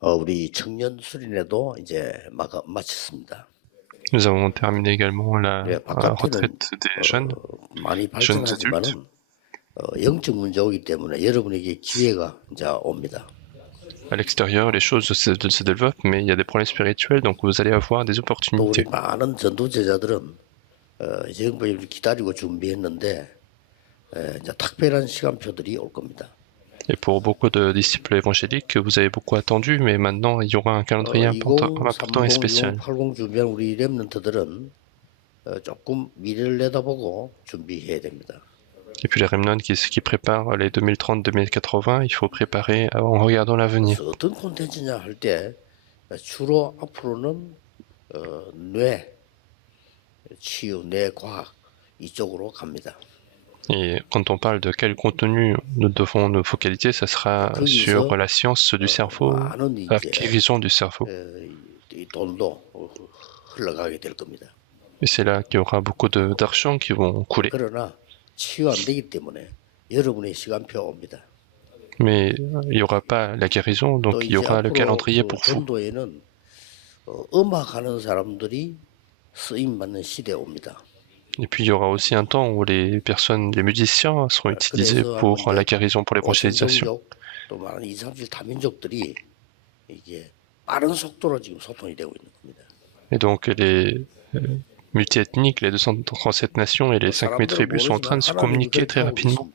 우리 청년 수련회도 이제 마쳤습니다. Nous avons terminé également la 예, 바깥에는 retraite des 많이 jeunes adultes. 발전하지만은 영적 문제 오기 때문에 여러분에게 기회가 이제 옵니다. À l'extérieur, les choses se développent, mais il y a des problèmes spirituels, donc vous allez avoir des 또 우리 opportunités. 많은 전도 제자들은 이제 영부를 기다리고 준비했는데 이제 특별한 시간표들이 올 겁니다. Et pour beaucoup de disciples évangéliques, vous avez beaucoup attendu, mais maintenant il y aura un calendrier important et 2030, spécial. 2080 준비한 우리 렘넌트들은 조금 미래를 내다보고 준비해야 됩니다. Et puis les remnants qui préparent les 2030-2080, il faut préparer en regardant l'avenir. 그래서 어떤 콘텐츠냐 할 때 주로 앞으로는 뇌, 치유, 뇌과학 이쪽으로 갑니다. Et quand on parle de quel contenu nous devons nous focaliser, ça sera sur la science du cerveau, la guérison du cerveau. 이 돈도 흘러가게 될 겁니다. Et c'est là qu'il y aura beaucoup d'argent qui vont couler. 그러나 치유 안 되기 때문에 여러분의 시간표 옵니다. Mais il n'y aura pas la guérison, donc il y aura le calendrier pour vous. 전도에는 음악하는 사람들이 쓰임 받는 시대에 옵니다. Et puis il y aura aussi un temps où les musiciens seront utilisés pour la guérison, pour l'évangélisation. 또 많은 20, 30 다민족들이 이게 빠른 속도로 지금 소통이 되고 있는 겁니다. Et donc les multiethniques, les 237 nations et les 5000 tribus sont en train de se communiquer très rapidement.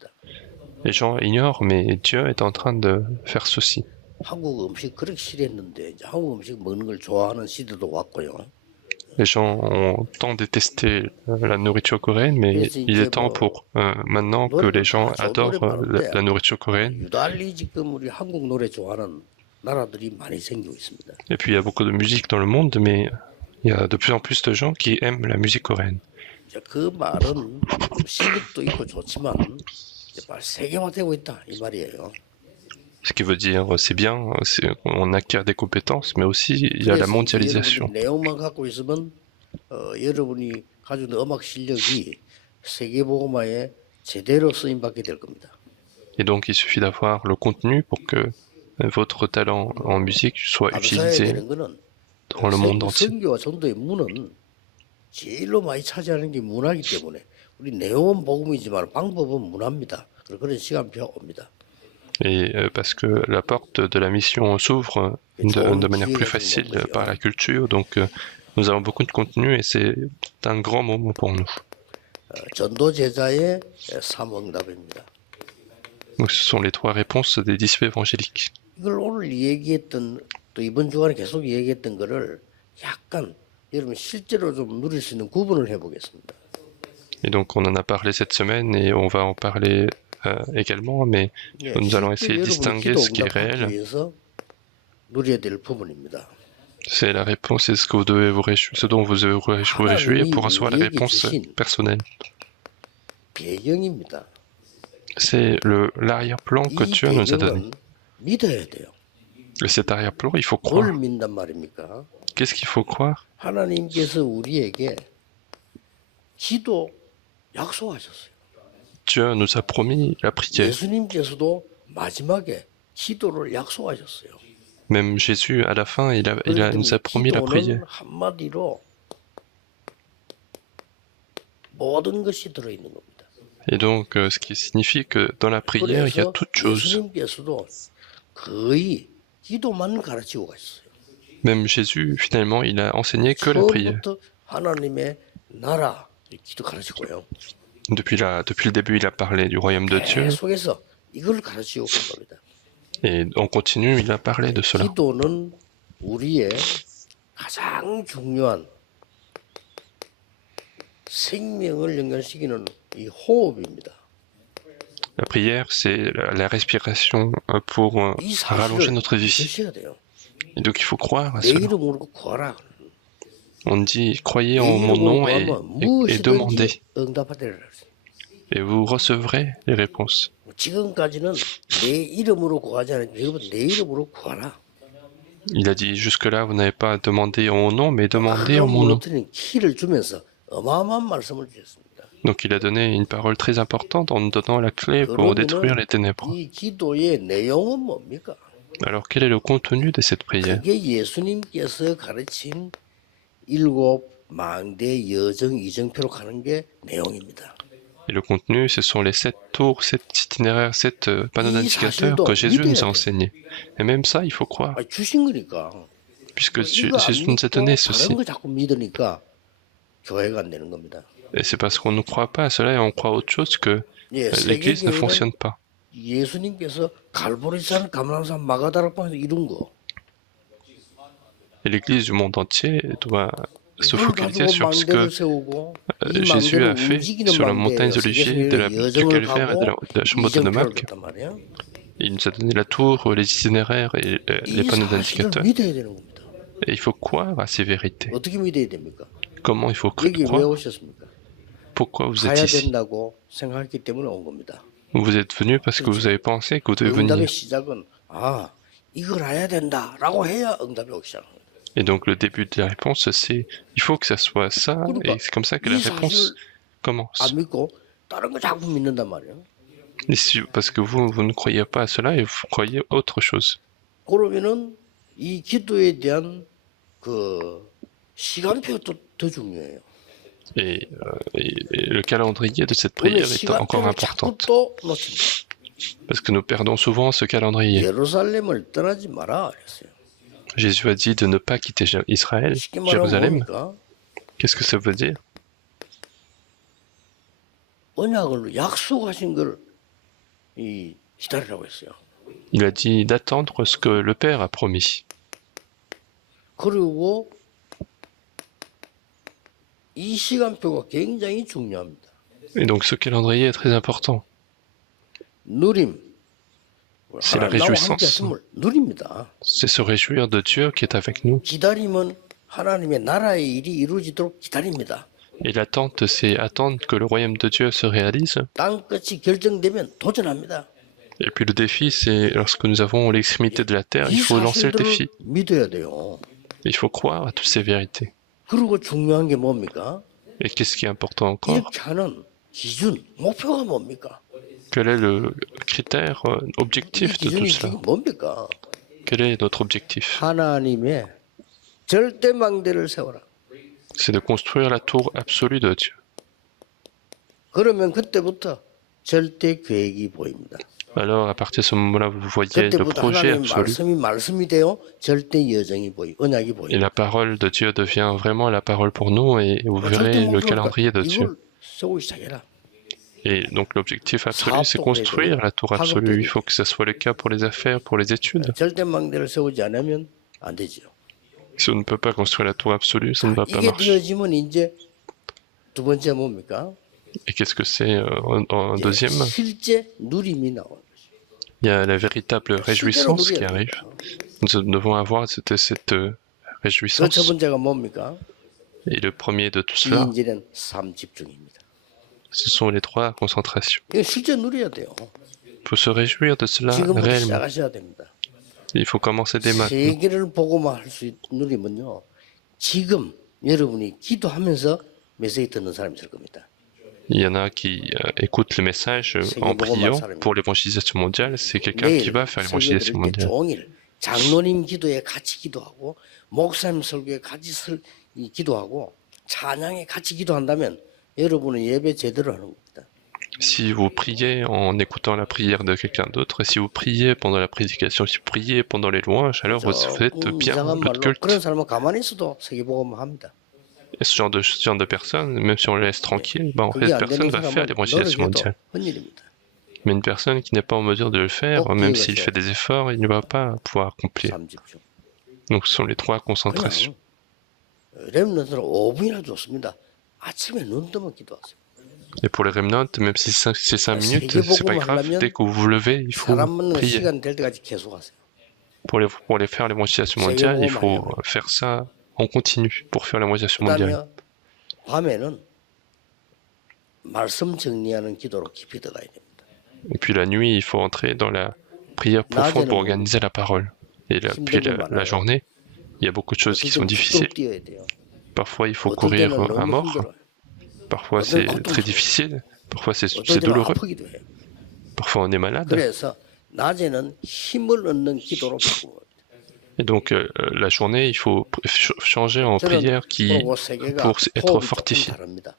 Les gens ignorent, mais Dieu est en train de faire ceci. 한국 음식 그렇게 싫어했는데 이제 한국 음식 먹는 걸 좋아하는 시대도 왔고요. Les gens ont tant détesté la nourriture coréenne, mais il est temps pour maintenant que les gens adorent la nourriture coréenne. 유달리 지금 우리 한국 노래 좋아하는 나라들이 많이 생기고 있습니다. Et puis il y a beaucoup de musique dans le monde, mais il y a de plus en plus de gens qui aiment la musique coréenne. 그 말은 실력도 있고 좋지만 세계화되고 있다 이 말이에요. Ce qui veut dire, c'est bien, on acquiert des compétences, mais aussi il y a la mondialisation. 내용만 갖고 있으면 여러분이 가지고 있는 음악 실력이 세계복음화에 제대로 쓰임 받게 될 겁니다. Et donc il suffit d'avoir le contenu pour que votre talent en musique soit utilisé dans le monde entier. 선교와 전도의 문은 제일로 많이 차지하는 게 문화이기 때문에 우리 내용은 복음이지만 방법은 문화입니다. 그런 시간표 옵니다. Et parce que la porte de la mission s'ouvre de manière plus facile par la culture, donc nous avons beaucoup de contenu et c'est un grand moment pour nous. 전도제자의 3응답입니다. Donc ce sont les 3 réponses des disciples évangéliques. 이걸 오늘 얘기했던 또 이번 주간에 계속 얘기했던 거를 약간 여러분 실제로 좀 누릴 수 있는 구분을 해보겠습니다. Et donc on en a parlé cette semaine et on va en parler également, mais nous allons essayer de distinguer ce qui est réel. C'est la réponse, c'est ce que vous devez vous réjouir, ce dont vous devez vous réjouir pour recevoir la réponse personnelle. C'est l'arrière-plan que Dieu nous a donné. Et cet arrière-plan, il faut croire. Qu'est-ce qu'il faut croire? Dieu nous a promis la prière. Même Jésus, à la fin, nous a promis la prière. Et donc, ce qui signifie que dans la prière, il y a toutes choses. Même Jésus, finalement, il a enseigné que la prière. Depuis le début, il a parlé du royaume de Dieu. Et on continue, il a parlé de cela. La prière, c'est la respiration pour rallonger notre vie. Et donc il faut croire à cela. On dit, croyez en mon nom et demandez. Et vous recevrez les réponses. Il a dit, jusque-là, vous n'avez pas demandé en mon nom, mais demandez en mon nom. Donc il a donné une parole très importante en nous donnant la clé pour détruire les ténèbres. Alors, quel est le contenu de cette prière? 그게 예수님께서 가르친 7망대 여정 이정표로 가는 게 내용입니다. Et le contenu, ce sont les 7 tours, 7 itinéraires, 7 panneaux d'indicateurs que Jésus nous a enseignés. Et même ça, il faut croire. 주신 거니까. Puisque Jésus nous a donné ceci. 다른 거 자꾸 믿으니까 교회가 안 되는 겁니다. Et c'est parce qu'on ne croit pas à cela et on croit à autre chose que l'Église ne fonctionne pas. 예수님께서 갈보리산, 감람산, 마가다락방에서 이룬 거. Et l'Église du monde entier doit se focaliser sur ce que Jésus a fait sur la montagne d'Olivier, du Calvaire et de la chambre de Nomaque. Il nous a donné la tour, les itinéraires et les panneaux d'indicateurs. Et il faut croire à ces vérités. Comment il faut croire? Pourquoi vous êtes ici? Vous êtes venu parce que vous avez pensé que vous devez venir. Et donc le début de la réponse, c'est il faut que ça soit ça, et c'est comme ça que la réponse commence. Et parce que vous ne croyez pas à cela et vous croyez à autre chose. Et le calendrier de cette prière est encore important. Parce que nous perdons souvent ce calendrier. Jésus a dit de ne pas quitter Israël, Jérusalem. Qu'est-ce que ça veut dire? Il a dit d'attendre ce que le Père a promis. Et donc ce calendrier est très important. C'est la réjouissance. C'est se réjouir de Dieu qui est avec nous. Et l'attente, c'est attendre que le royaume de Dieu se réalise. Et puis le défi, c'est lorsque nous avons l'extrémité de la terre, il faut lancer le défi. Il faut croire à toutes ces vérités. Et qu'est-ce qui est important encore? Quel est le critère objectif de tout cela? Quel est notre objectif? C'est de construire la tour absolue de Dieu. Alors, à partir de ce moment-là, vous voyez le projet absolu. Et la parole de Dieu devient vraiment la parole pour nous et vous verrez le calendrier de Dieu. Et donc l'objectif absolu, c'est construire la tour absolue. Il faut que ce soit le cas pour les affaires, pour les études. Si on ne peut pas construire la tour absolue, ça ne va pas marcher. Et qu'est-ce que c'est en deuxième? Il y a la véritable réjouissance qui arrive. Nous devons avoir cette réjouissance. Et le premier de tout cela, ce sont les 3 concentrations. Il faut se réjouir de cela réellement. Il faut commencer dès maintenant. Il y en a qui écoutent le message en priant pour l'évangélisation mondiale. C'est quelqu'un qui va faire l'évangélisation mondiale. Si vous priez en écoutant la prière de quelqu'un d'autre, si vous priez pendant la prédication, si vous priez pendant les louanges, alors vous faites bien votre culte. Et ce genre de personnes, même si on les laisse tranquilles, en fait, personne ne va faire l'évangélisation mondiale. Mais une personne qui n'est pas en mesure de le faire, même s'il fait des efforts, il ne va pas pouvoir accomplir. Donc ce sont les 3 concentrations. Et pour les remnants, même si c'est 5 minutes, c'est pas grave. Dès que vous vous levez, il faut prier. Pour les faire l'évangélisation mondiale, il faut faire ça en continu pour faire l'évangélisation mondiale. Et puis la nuit, il faut entrer dans la prière profonde pour organiser la parole. Et puis la journée, il y a beaucoup de choses qui sont difficiles. Parfois, il faut courir à mort. Parfois, c'est très difficile. Parfois, c'est douloureux. Parfois, on est malade. 낮에는 힘을 얻는 기도로 바꾸는 겁니다. Et donc, la journée, il faut changer en prière 그리고 세계가 pour être 호흡이 조금 fortifié. 다릅니다.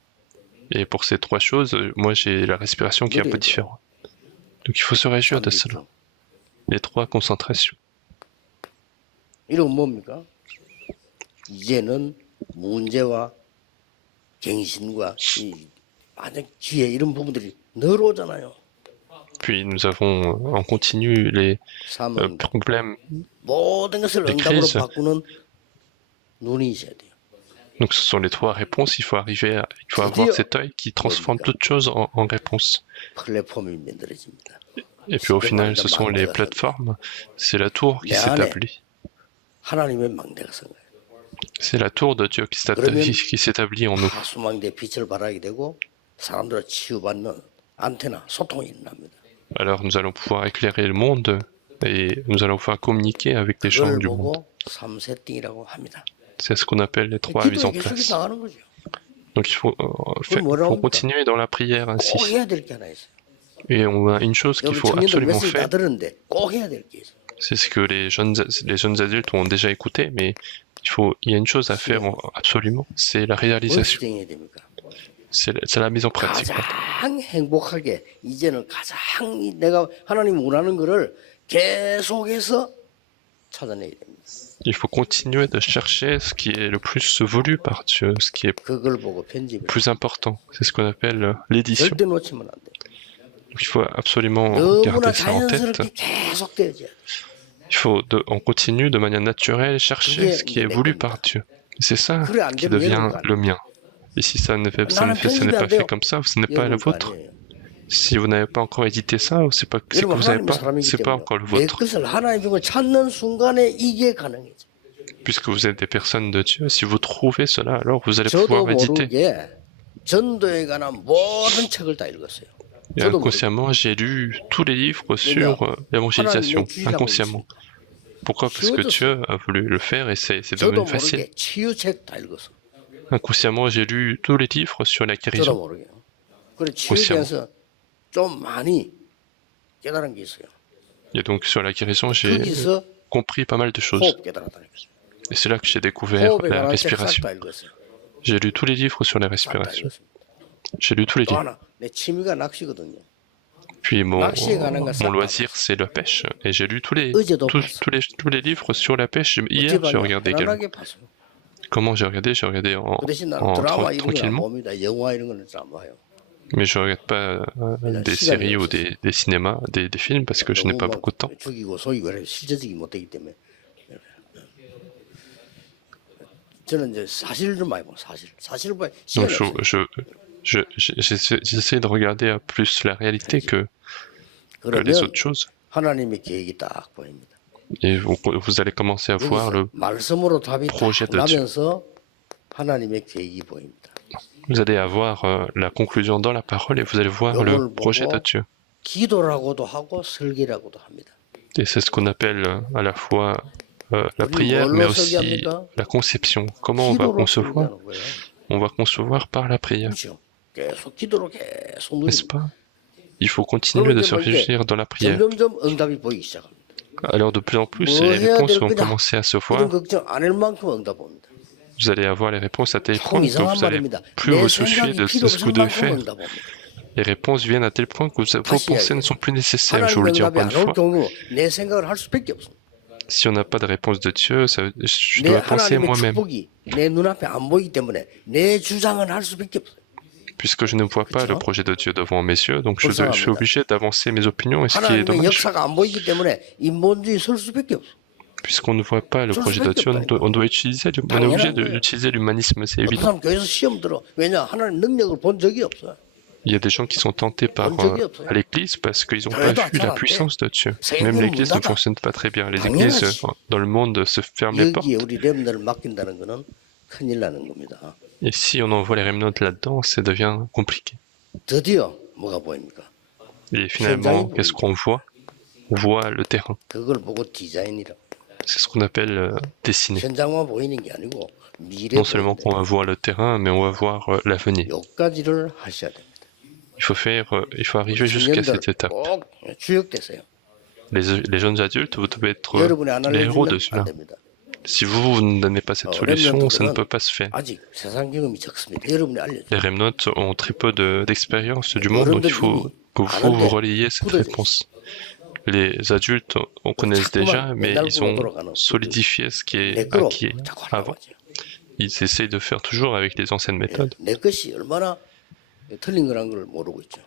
Et pour ces trois choses, moi j'ai la respiration qui est un peu différente. Donc il faut se réjouir de cela. Les trois concentrations. 이건 뭡니까? 이제는 문제와 갱신과 이 만약 지혜 이런 부분들이 늘어오잖아요. Puis nous avons en continu les problèmes, 모든 것을 les 응답으로 crises. 바꾸는 눈이 있어야 돼요. Donc ce sont les trois réponses. Il faut avoir cet œil qui transforme toute chose en réponse. 플랫폼이 만들어집니다. Et puis au final, ce sont les plateformes. C'est la tour qui s'établit. 하나님의 망대가 선 거예요. C'est la tour de Dieu qui s'établit en nous. 수망대 빛을 발하게 되고 사람들을 치유받는 안테나 소통이 일어납니다. Alors nous allons pouvoir éclairer le monde et nous allons pouvoir communiquer avec les gens 그걸 du monde. 보고 3세팅이라고 합니다. C'est ce qu'on appelle les trois mises en place. 나가는 거죠. Donc il faut continuer dans la prière ainsi. 꼭 해야 될 게 하나 있어요. Et on a une chose qu'il 여러분 faut 청년들 absolument 메시지 다 faire, 들었는데 꼭 해야 될 게 있어요. c'est ce que les jeunes adultes ont déjà écouté, mais il y a une chose à faire absolument, c'est la 뭘 réalisation, 실행해야 됩니까? c'est la mise en pratique. 가장 행복하게 이제는 가장 내가 하나님 원하는 거를 계속해서 찾아내야 됩니다. Il faut continuer de chercher ce qui est le plus voulu par Dieu, ce qui est 그걸 보고 편집을 plus important. C'est ce qu'on appelle l'édition. 절대 놓치면 안 돼. Donc, il faut absolument 너무나 garder ça en tête. 자연스럽게 계속 되어져야 돼. Il faut on continue de manière naturelle chercher ce qui est voulu par Dieu. Et c'est ça qui devient le mien. Et si ça n'est pas fait comme ça, ce n'est pas le vôtre. Si vous n'avez pas encore édité ça, c'est que vous n'avez pas, c'est pas encore le vôtre. Puisque vous êtes des personnes de Dieu, si vous trouvez cela, alors vous allez pouvoir méditer. Et inconsciemment, j'ai lu tous les livres sur l'évangélisation, inconsciemment. Pourquoi? Parce que Dieu a voulu le faire et c'est devenu facile. Inconsciemment, j'ai lu tous les livres sur la guérison. Inconsciemment. Et donc sur la guérison, j'ai compris pas mal de choses. Et c'est là que j'ai découvert la respiration. J'ai lu tous les livres sur la respiration. J'ai lu tous les livres. Puis mon loisir, c'est la pêche. Et j'ai lu tous les livres sur la pêche. Hier, j'ai regardé également. Comment j'ai regardé? J'ai regardé tranquillement. Mais je ne regarde pas des séries ou des cinémas, des films, parce que je n'ai pas beaucoup de temps. Donc j'essaie de regarder plus la réalité que les autres choses. Et vous allez commencer à voir le projet de Dieu. Vous allez avoir la conclusion dans la parole et vous allez voir le projet de Dieu. Et c'est ce qu'on appelle à la fois la prière, mais aussi la conception. Comment on va concevoir? On va concevoir par la prière. N'est-ce pas? Il faut continuer de se réjouir dans la prière. Alors de plus en plus, les réponses vont commencer à se voir. Vous allez avoir les réponses à tel point que vous n'allez plus vous soucier de ce que vous devez faire. Les réponses viennent à tel point que vos pensées ne sont plus nécessaires, je vous le dis encore une fois. Si on n'a pas de réponse de Dieu, je dois penser moi-même. Puisque je ne vois pas le projet de Dieu devant mes yeux, donc je suis obligé d'avancer mes opinions, et ce qui est dommage. Puisqu'on ne voit pas le projet de Dieu, on est obligé d'utiliser l'humanisme, c'est évident. Il y a des gens qui sont tentés à l'Église parce qu'ils n'ont pas vu la puissance de Dieu. Même l'Église ne fonctionne pas très bien. Les églises dans le monde se ferment les portes. Et si on envoie les remnants là-dedans, ça devient compliqué. Et finalement, qu'est-ce qu'on voit? On voit le terrain. C'est ce qu'on appelle dessiner. Non seulement qu'on va voir le terrain, mais on va voir l'avenir. Il faut arriver jusqu'à cette étape. les jeunes adultes, vous devez être 여러분이 안 les héros de 알려주면 안 cela. 됩니다. Si vous ne donnez pas cette solution, ça ne peut pas se faire. 아직 세상 경험이 적습니다. 여러분이 알려줘. Les Remnotes ont très peu d'expérience du monde, donc il faut que vous relayiez cette réponse. Les adultes, on connaît déjà, mais ils ont solidifié ce qui est acquis avant. Ils essayent de faire toujours avec les anciennes méthodes. 내 것이 얼마나 틀린 거란 걸 모르고 있죠.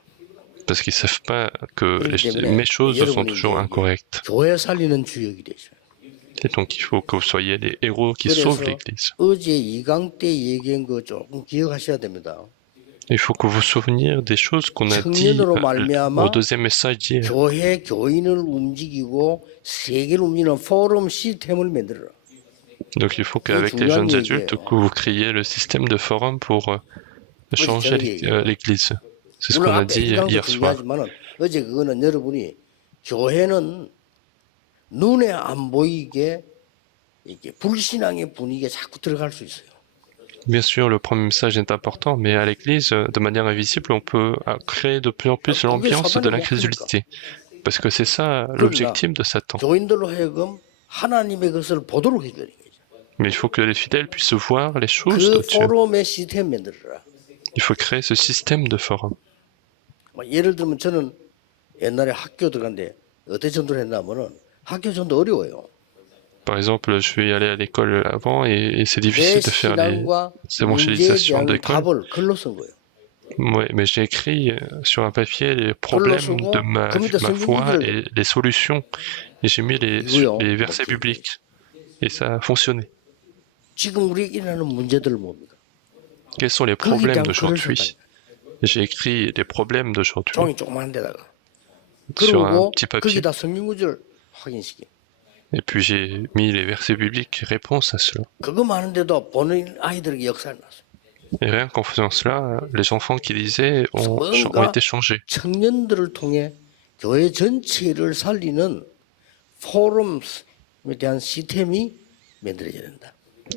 Parce qu'ils ne savent pas que mes choses sont toujours incorrectes. 교회 살리는 주역이 되죠. Et donc il faut que vous soyez les héros qui sauvent l'Église. 어제 2강 때 얘기한 거 조금 기억하셔야 됩니다. Il faut que vous souveniez des choses qu'on a dit au deuxième message d'hier. 교회 교인을 움직이고 세계를 움직이는 포럼 시스템을 만들어라. Donc il faut qu'avec les jeunes adultes, que vous créiez le système de forum pour changer l'Église. C'est ce qu'on a dit hier soir. 어제 그거는 여러분이 교회는 눈에 안 보이게 이렇게 불신앙의 분위기에 자꾸 들어갈 수 있어요. Bien sûr, le premier message est important, mais à l'Église, de manière invisible, on peut créer de plus en plus l'ambiance de l'incrédulité. Parce que c'est ça l'objectif de Satan. 교인들로 하여금 하나님의 것을 보도록 해줘야 돼요. Mais il faut que les fidèles puissent voir les choses de Dieu. Il faut créer ce système de forum. 예를 들면 저는 옛날에 학교 들어갔는데 어떻게 전도를 했냐면은 학교 전도 어려워요. Par exemple, je suis allé à l'école avant et c'est difficile de faire les évangélisations d'école. Ouais, mais j'ai écrit sur un papier les problèmes de ma foi et les solutions. Et j'ai mis les versets bibliques. Et ça a fonctionné. Quels sont les problèmes d'aujourd'hui? J'ai écrit les problèmes d'aujourd'hui sur un petit papier. Et puis j'ai mis les versets bibliques réponse à cela. Et rien qu'en faisant cela, les enfants qui lisaient ont été changés.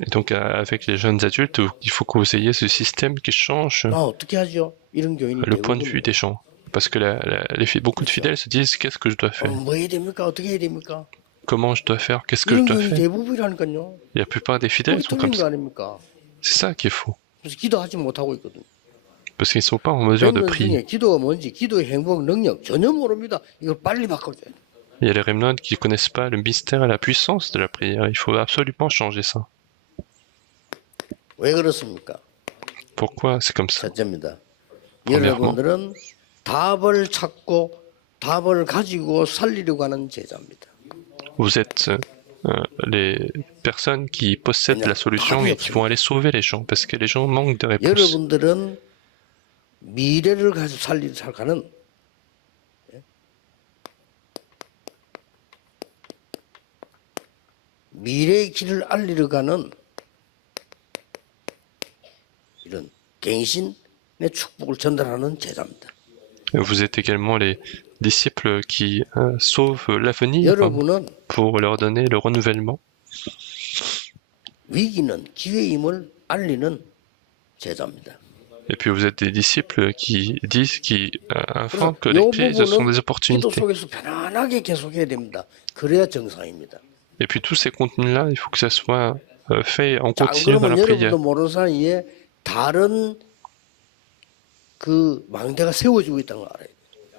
Et donc avec les jeunes adultes, il faut que vous ayez ce système qui change le point de vue des gens. Parce que beaucoup de fidèles se disent, qu'est-ce que je dois faire? Comment je dois faire? Qu'est-ce que je dois faire? Et la plupart des fidèles sont comme ça. C'est ça qu'il faut. Parce qu'ils ne sont pas en mesure de prier. Il y a les Remnotes qui ne connaissent pas le mystère et la puissance de la prière. Il faut absolument changer ça. Pourquoi c'est comme ça? Premièrement, vous êtes les personnes qui possèdent la solution et qui vont aller sauver les gens, parce que les gens manquent de réponses. 미래의 길을 알리러 가는 이런 갱신의 축복을 전달하는 제자입니다. Vous êtes également les disciples qui sauvent l'avenir pour leur donner le renouvellement. 위기는 기회임을 알리는 제자입니다. Et puis vous êtes des disciples qui disent, qui informent que les crises sont des opportunités. 편안하게 계속해야 됩니다. 그래야 정상입니다. Et puis tous ces contenus-là, il faut que ça soit fait en continu dans la prière. 모르는 사이에 다른 그 망대가 세워지고 있다는 걸 알아요.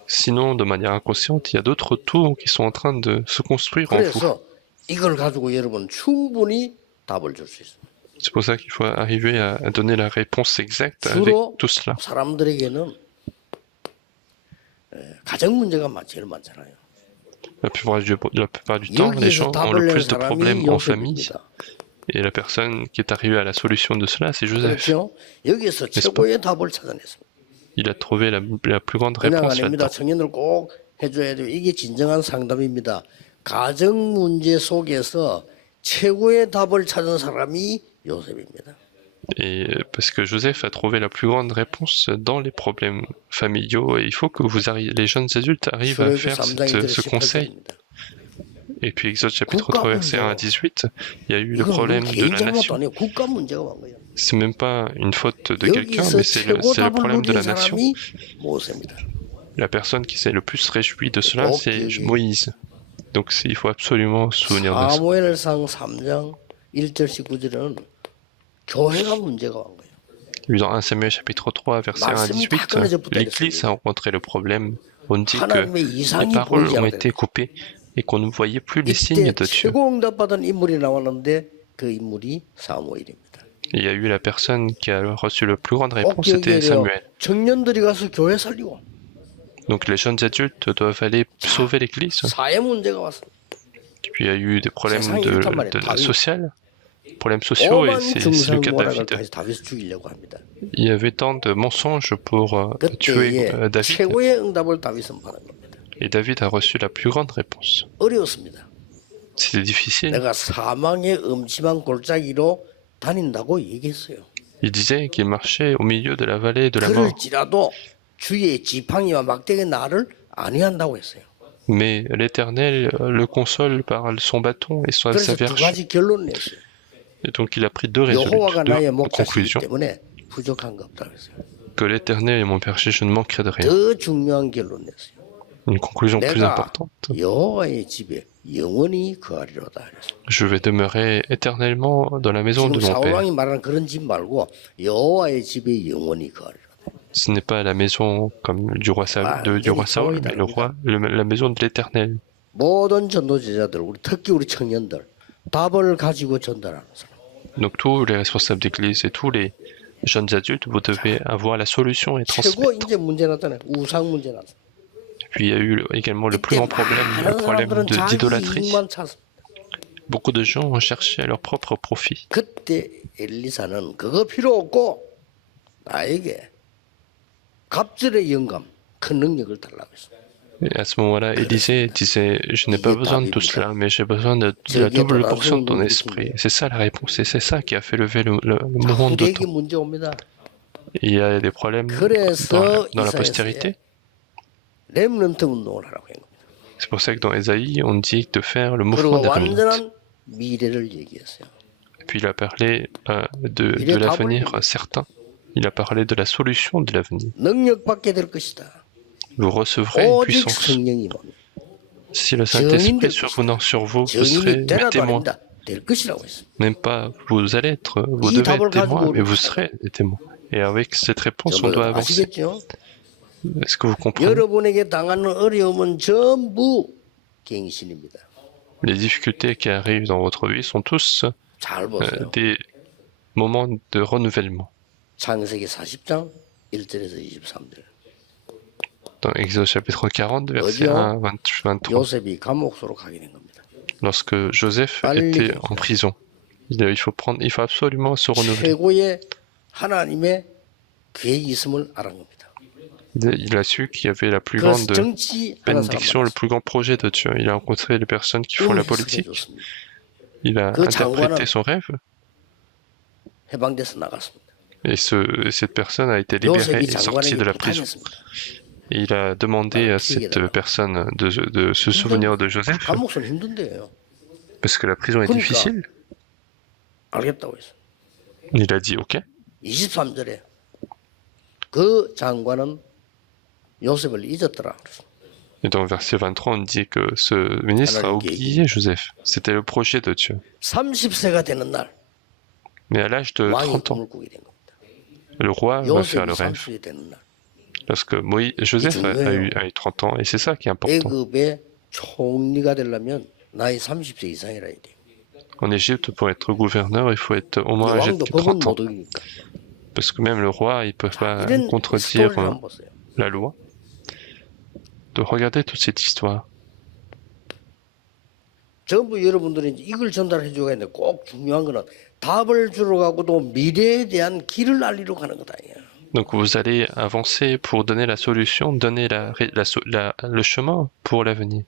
Sinon, de manière inconsciente, il y a d'autres tours qui sont en train de se construire en vous. 이걸 가지고 여러분 충분히 답을 줄 수 있습니다. C'est pour ça qu'il faut arriver à donner la réponse exacte avec tout cela. 사람들에게는 가정 문제가 제일 많잖아요. La plupart du temps, les gens ont le plus de problèmes en famille. Et la personne qui est arrivée à la solution de cela, c'est Joseph. Il a trouvé la plus grande réponse là-dedans. 청년들 꼭 해줘야 돼요. 이게 진정한 상담입니다. 가정 문제 속에서 최고의 답을 찾은 사람이 요셉입니다. Et parce que Joseph a trouvé la plus grande réponse dans les problèmes familiaux, et il faut que les jeunes adultes arrivent à faire ce conseil. Et puis Exode chapitre 3 verset 1 à 18, il y a eu le problème de la nation. C'est même pas une faute de quelqu'un, mais c'est le problème de la nation. La personne qui s'est le plus réjouie de cela, c'est Moïse. Donc il faut absolument se souvenir de ça. 사무엘상 3장 1절 19절은 교회가 문제가 온 거예요. Dans 1 Samuel chapitre 3 verset 1 à 18, l'Église a rencontré le problème. On dit que les paroles ont été coupées et qu'on ne voyait plus les signes de Dieu. 최고 응답받은 인물이 나왔는데 그 인물이 사무엘입니다. Il y a eu la personne qui a reçu la plus grande réponse, c'était Samuel. 청년들이 가서 교회 살리고. Donc les jeunes adultes doivent aller sauver l'Église. 사회 문제가 왔어. Puis il y a eu des problèmes problèmes sociaux, et c'est le cas de David. Il y avait tant de mensonges pour tuer David. Et David a reçu la plus grande réponse. C'était difficile. Il disait qu'il marchait au milieu de la vallée de la mort. Mais l'Éternel le console par son bâton et sa verge. Et donc il a pris deux conclusions. Que l'Éternel est mon berger, je ne manquerai de rien. Une conclusion plus importante. Je vais demeurer éternellement dans la maison de mon Père. Ce n'est pas la maison comme du roi Saül, mais la maison de l'Éternel. Donc tous les responsables d'église et tous les jeunes adultes, vous devez avoir la solution et transmettre. Puis il y a eu également le plus grand problème, le problème d'idolâtrie. Beaucoup de gens ont cherché à leur propre profit. Et à ce moment-là, Élisée disait, je n'ai pas besoin de tout cela, mais j'ai besoin de la double portion de ton esprit. C'est ça la réponse, et c'est ça qui a fait lever le monde de temps. Il y a des problèmes dans la postérité. C'est pour ça que dans Ésaïe, on dit de faire le mouvement des remnants. Puis il a parlé de l'avenir certain. Il a parlé de la solution de l'avenir. Vous recevrez une puissance. Si le Saint-Esprit survenant sur vous, vous serez mes témoins. Même pas vous allez être, vous devez être témoins, mais vous serez des témoins. Et avec cette réponse, on doit avancer. Est-ce que vous comprenez? Les difficultés qui arrivent dans votre vie sont tous des moments de renouvellement. Dans Exode chapitre 40, verset 1 à 23. Lorsque Joseph était en prison, il faut absolument se renouveler. Il a su qu'il y avait la plus grande bénédiction, le plus grand projet de Dieu. Il a rencontré les personnes qui font la politique. Il a interprété son rêve. Et cette personne a été libérée et sortie de la prison. Et il a demandé à cette personne de se souvenir de Joseph. Parce que la prison est difficile. Il a dit OK. Et dans le verset 23, on dit que ce ministre a oublié Joseph. C'était le projet de Dieu. Mais à l'âge de 30 ans, le roi va faire le rêve. Lorsque Joseph a eu 30 ans, et c'est ça qui est important. En Égypte, pour être gouverneur, il faut être au moins âgé de 30 ans. Parce que même le roi, il ne peut pas contredire la loi. De regarder toute cette histoire. Donc vous allez avancer pour donner la solution, donner le chemin pour l'avenir.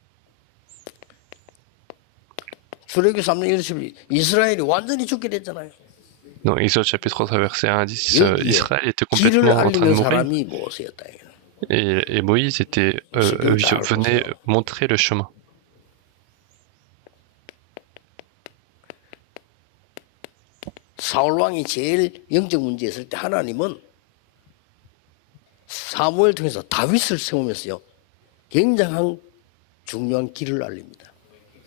Dans Exode chapitre 3, verset 1 à 10, Israël était complètement en train de mourir. Et Moïse venait montrer le chemin. 사울 왕이 제일 영적 문제 있을 때 하나님은 사무엘 통해서 다윗을 세우면서요 굉장한 중요한 길을 알립니다.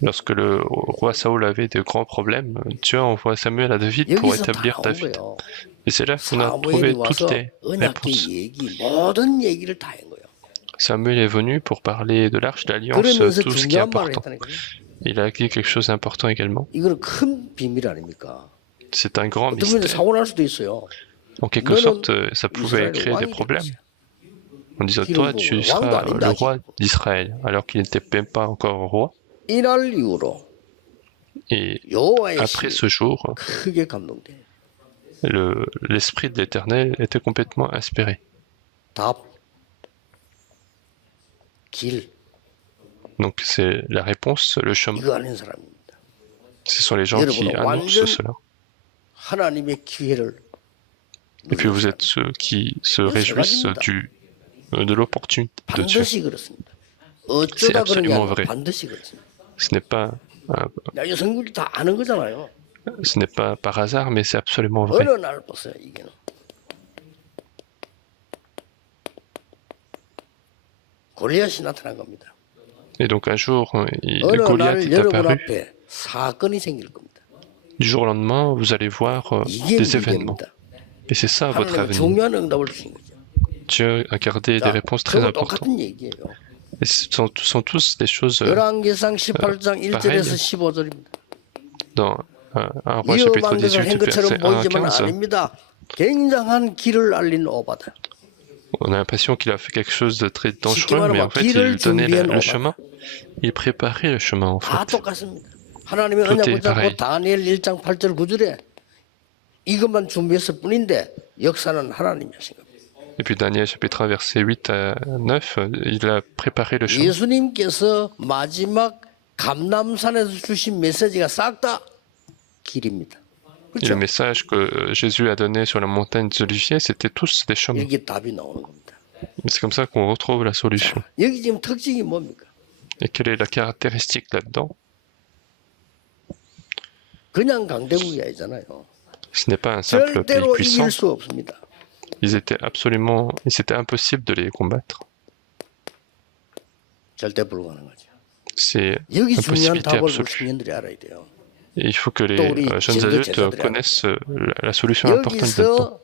Lorsque le roi Saoul avait de grands problèmes, Dieu envoie Samuel à David pour 여기서 다 établir 나온 David. 거예요. Et c'est là qu'on a 사무엘이 trouvé toutes 와서 les réponses. 언약궤 얘기 모든 얘기를 다 한 거예요. Samuel est venu pour parler de l'arche d'alliance, 그러면서 tout ce qui est 중요한 말을 important. 했다니까요. Il a dit quelque chose d'important également. 이거는 큰 비밀 아닙니까? C'est un grand 어떤 분이 mystère. 사고 날 수도 있어요. En quelque sorte, ça pouvait créer des problèmes. En disant, toi, tu seras le roi d'Israël, alors qu'il n'était même pas encore roi. 이날 이후로 Et 여호와의 après 신 ce jour, 크게 감동돼. l'esprit de l'Éternel était complètement inspiré. 답, 길 Donc c'est la réponse, le chemin. 이거 아는 사람입니다. Ce sont les gens qui annoncent cela. 하나님의 기회를 Et puis vous êtes ceux qui se réjouissent de l'opportunité de Dieu. 반드시 그렇습니다. 어쩌다 그런 게 absolument 아니라 vrai. 반드시 그렇습니다. Ce n'est pas, 야, 이 성경이 다 아는 거잖아요. ce n'est pas par hasard, mais c'est absolument vrai. 어느 날 보세요, 이게는. 골리앗이 나타난 겁니다. Et donc un jour, 어느 Goliath 날 est 여러분 apparu. 앞에 사건이 생길 겁니다. Du jour au lendemain, vous allez voir 이게 des événements. 미래입니다. Et c'est ça votre 하나님은 avenir. 중요한 응답을 주신 거죠. Dieu a gardé des 자, réponses très 그거 importantes. 똑같은 얘기예요. Et ce sont tous des choses 열왕기상 18장 1절에서 15절입니다. dans 1 roi chapitre 위험한 것을 18, 한 것처럼 verset 1 à 보이지만 15. 아닙니다. 굉장한 길을 알린 오바다. On a l'impression qu'il a fait quelque chose de très dangereux, mais en fait, il donnait le chemin. Il préparait le chemin, en 다 fait. 똑같습니다. 하나님의 Tout 언약 est 붙잡고 pareil. 다니엘 1장 8절 9절에 이것만 준비했을 뿐인데 역사는 하나님이 하신 겁니다. Et puis Daniel chapitre 1, verset 8 à 9, il a préparé le chemin. 예수님께서 마지막 감람산에서 주신 메시지가 싹 다 길입니다. Et le 그렇죠? message que Jésus a donné sur la montagne des Oliviers, c'était tous des chemins. 여기 답이 나오는 겁니다. C'est comme ça qu'on retrouve la solution. 여기 지금 특징이 뭡니까? Et quelle est la caractéristique là-dedans? 그냥 강대국이 아니잖아요. Ce n'est pas un simple pays 절대로 puissant. 이길 수 없습니다. C'était impossible de les combattre. 절대 불가능하죠. C'est 여기 중요한 impossibilité 답을 우리 absolue. 청년들이 알아야 돼요. Et il faut que les 또 우리 jeunes 진도 adultes 제자들이 connaissent la solution importante là-dedans. 여기서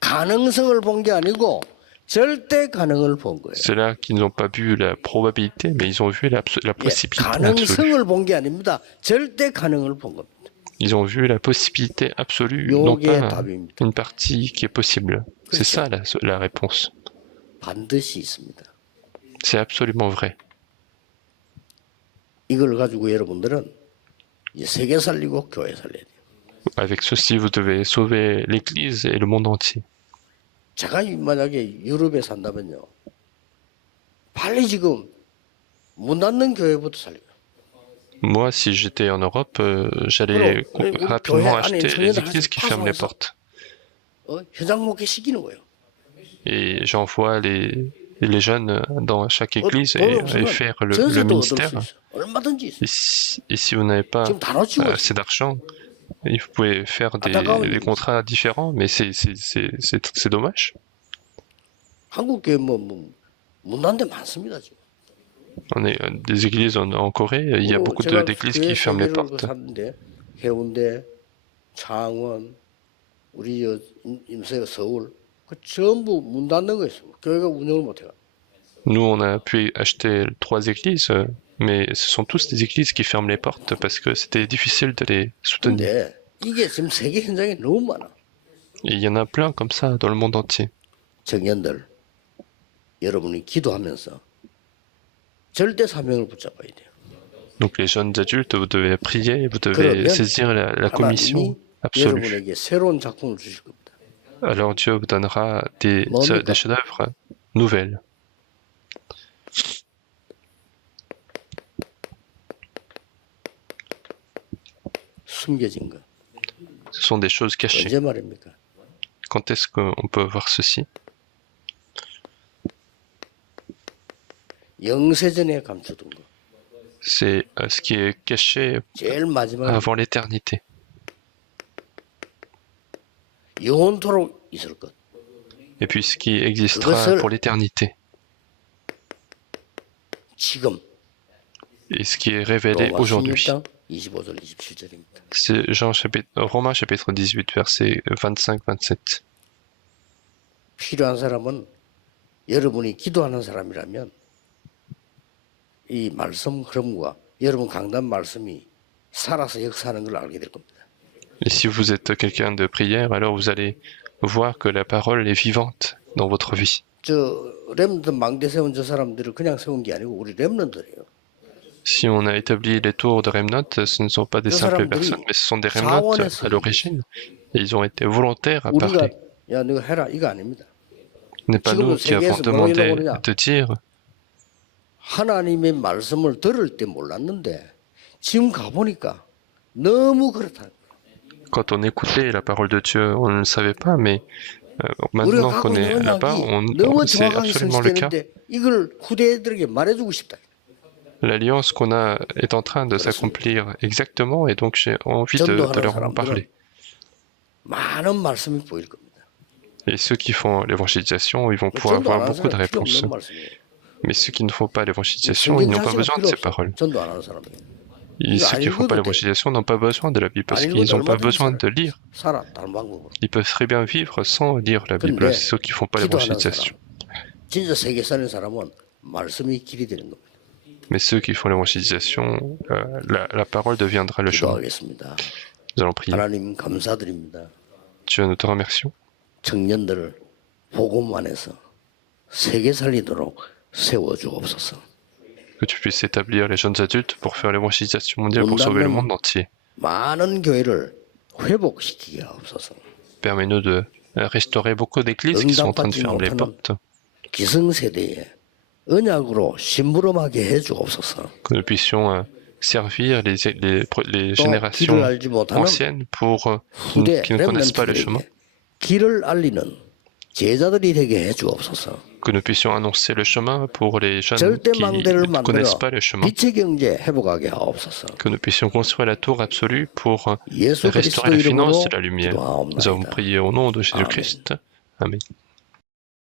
가능성을 본 게 아니고 절대 가능을 본 거예요. C'est là qu'ils n'ont pas vu la probabilité, mais ils ont vu la 예, possibilité absolue. 가능성을 본 게 아닙니다. 절대 가능을 본 겁니다. Ils ont vu la possibilité absolue, non 요게 pas 답입니다. une partie qui est possible. C'est ça la réponse. 반드시 있습니다. C'est absolument vrai. 이걸 가지고 여러분들은 이제 세계 살리고 교회 살려야 돼요. Avec ceci, vous devez sauver l'Église et le monde entier. 제가 만약에 유럽에 산다면요. 빨리 지금 문 닫는 교회부터 살려요. Moi, si j'étais en Europe, j'allais rapidement acheter les églises qui ferment les portes. 회장 목회 시키는 거예요. Et j'envoie les jeunes dans chaque église et faire le ministère. 얼마든지 있어요. Et si vous n'avez pas 지금 다 놓치고 있어요. assez d'argent, vous pouvez faire des contrats différents, mais c'est dommage. 한국 교회 문 닫는 데 많습니다 지금. On est des églises en Corée, il y a beaucoup d'églises qui ferment les portes. 샀는데 해운대, 창원, 우리 임세 서울 그 전부 문 닫는 거 있어요. 교회가 운영을 못 해요. Nous, on a pu acheter 3 églises, mais ce sont tous des églises qui ferment les portes parce que c'était difficile de les soutenir. 근데 이게 지금 세계 현장에 너무 많아. Et il y en a plein comme ça dans le monde entier. 청년들 여러분이 기도하면서 절대 사명을 붙잡아야 돼요. Donc les jeunes adultes, vous devez prier, vous devez saisir la commission absolue. 여러분에게 새로운 작품을 주실 겁니다. Alors Dieu vous donnera des chefs-d'œuvre nouvelles. 숨겨진 것. Ce sont des choses cachées. 언제 말입니까? Quand est-ce qu'on peut voir ceci? 영세전에 감춰둔 것. C'est ce qui est caché 제일 마지막에 avant l'éternité. 영원토록 있을 것. Et puis ce qui existera pour l'éternité. 지금 et ce qui est révélé aujourd'hui. 16장 25절 27절입니다. C'est Romains chapitre 18, versets 25-27. 필요한 사람은 여러분이 기도하는 사람이라면 이 말씀 흐름과 여러분 강단 말씀이 살아서 역사하는 걸 알게 될 겁니다. Et si vous êtes quelqu'un de prière, alors vous allez voir que la parole est vivante dans votre vie. 저 렘넌트 망대 세운 저 사람들을 그냥 세운 게 아니고 우리 렘넌트예요. Si on a établi les tours de Remnant, ce ne sont pas des simples personnes, mais ce sont des Remnants à l'origine. Et ils ont été volontaires à 우리가 parler. 야 너가 해라 이거 아닙니다. Ce n'est pas nous qui avons demandé de dire. 하나님의 말씀을 들을 때 몰랐는데 지금 가보니까 너무 그렇다. Quand on écoutait la parole de Dieu, on ne le savait pas, mais maintenant qu'on est là-bas, c'est absolument le cas. 이걸 후대들에게 말해주고 싶다. L'alliance qu'on a est en train de s'accomplir exactement, et donc j'ai envie de leur en parler. 많은 말씀이 보일 겁니다. Et ceux qui font l'évangélisation, ils vont pouvoir avoir beaucoup de réponses. Mais ceux qui ne font pas l'évangélisation, ils n'ont pas besoin de ces paroles. Et ceux qui ne font pas l'évangélisation n'ont pas besoin de la Bible parce qu'ils n'ont pas besoin de lire. Ils peuvent très bien vivre sans lire la Bible, c'est ceux qui ne font pas l'évangélisation. Mais ceux qui font l'évangélisation, la parole deviendra le chemin. Nous allons prier. Dieu, nous te remercions. 청년들을 복음 안에서 세계 살리도록 세워주옵소서. Que tu puisses établir les jeunes adultes pour faire l'évangélisation mondiale pour sauver le monde entier. 많은 교회를 회복시키게 하옵소서. Permets-nous de restaurer beaucoup d'églises qui sont en train de fermer les portes. 기성세대에 언약으로 심부름하게 해주옵소서. Que nous puissions servir les générations anciennes pour qui ne connaissent pas le chemin. 길을 알리는 제자들이 되게 해주옵소서. Que nous puissions annoncer le chemin pour les jeunes qui ne connaissent pas le chemin. 빛의 경제 회복하게 하옵소서. Que nous puissions construire la tour absolue pour restaurer les finances et la lumière. Nous avons prié au nom de Jésus-Christ. Amen.